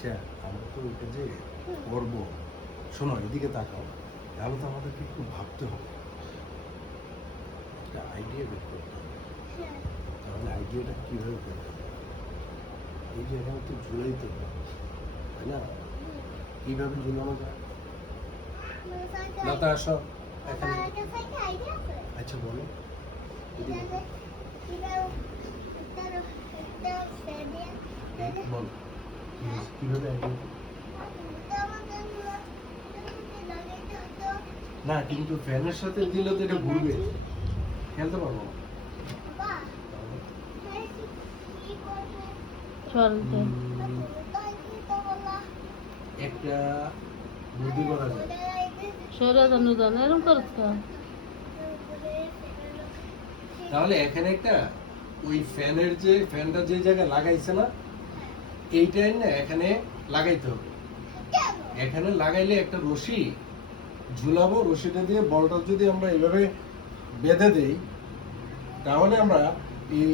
আচ্ছা আমরা তো এটা যে করবো, শোনো এদিকে তাকাও, তাহলে তো আমাদেরকে একটু ভাবতে হবে, একটা আইডিয়া বের করতে হবে। তাহলে আইডিয়াটা কীভাবে করতে হবে? এই যে এখানে তো ঝুলাইতে হবে, তাই না? কীভাবে ঝুলানো যায়? দাদা আসো এখানে। আচ্ছা বলো এদিকে। বলো কীভাবে আইডিয়া? না কিন্তু ফ্যানের সাথে দিলে তো এটা ঘুরবে, খেলতে পারবো না। একটা বুদ্ধি করা যায়। তাহলে এখানে একটা ওই ফ্যানটা যে জায়গায় লাগাইছে না, এইটাই না এখানে লাগাইতে হবে। এখানে লাগাইলে একটা রশি ঝুলাবো, রশিটা দিয়ে বলটা যদি আমরা এইভাবে বেঁধে দেই, তাহলে আমরা এই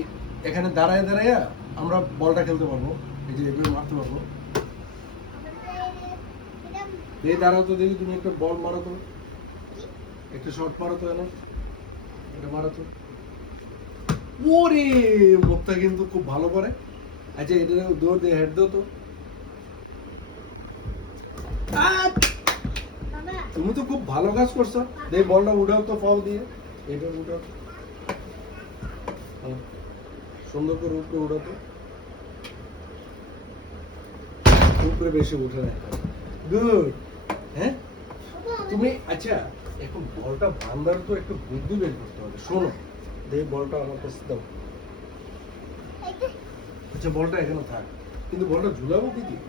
এখানে দাঁড়ায় দাঁড়াইয়া আমরা বলটা খেলতে পারবো। এই যে এভাবে মারতে পারবো। এই দাঁড়াও তো দেখি, তুমি একটা বল মারো তো, একটা শট মারো তো, এনে এটা মারো তো। ওরে মুখটা কিন্তু খুব ভালো করে। আচ্ছা এটা দৌড় দিয়ে হেড দাও তো। তুমি তো খুব ভালো কাজ করছো। দেখ বলটা উঠাও তো পাও দিয়ে, এটা উঠাও সুন্দর করে উপরে উঠাও তো, উপরে বেশি উঠে না। গুড। হ্যাঁ তুমি আচ্ছা এখন বলটা বান্দার তো একটু বুদ্ধি বের করতে হবে। শোনো দেখ বলটা আমার কাছে দাও। আচ্ছা বলটা এখানে থাক, কিন্তু বলটা ঝুলাবো কি দিয়ে?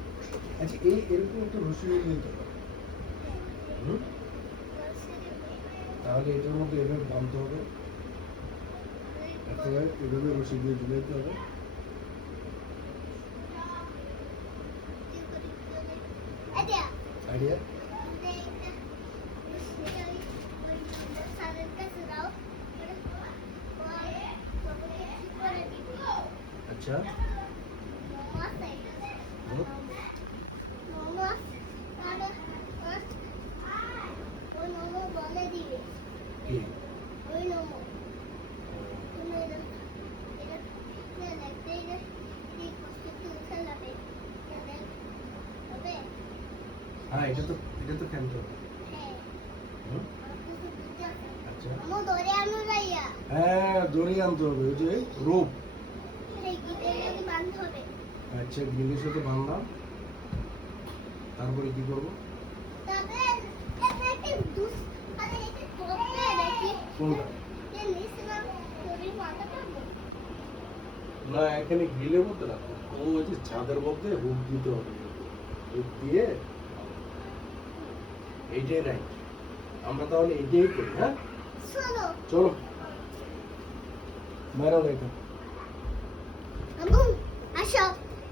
আচ্ছা এই এরকম একটা রশি নিতে হবে। তাহলে এটার মধ্যে এভাবে বাঁধতে হবে, একেবারে এভাবে রশি দিয়ে ঝুলাইতে হবে। আইডিয়া? আচ্ছা হ্যাঁ এটা তো খেলতে হবে। আচ্ছা হ্যাঁ দড়ি আনতে হবে, ওই যে রোপ। আচ্ছা গিলের সাথে বাঁধলাম, তারপরে কি করবো? কোনটা? না এখানে গিলের মধ্যে রাখবো, ও ওই যে ছাদের মধ্যে হুক দিতে হবে, হুক দিয়ে এইটাই রাইট। আমরা তাহলে এইটাই করি। হ্যাঁ চলো বাইরে এটা। আসো।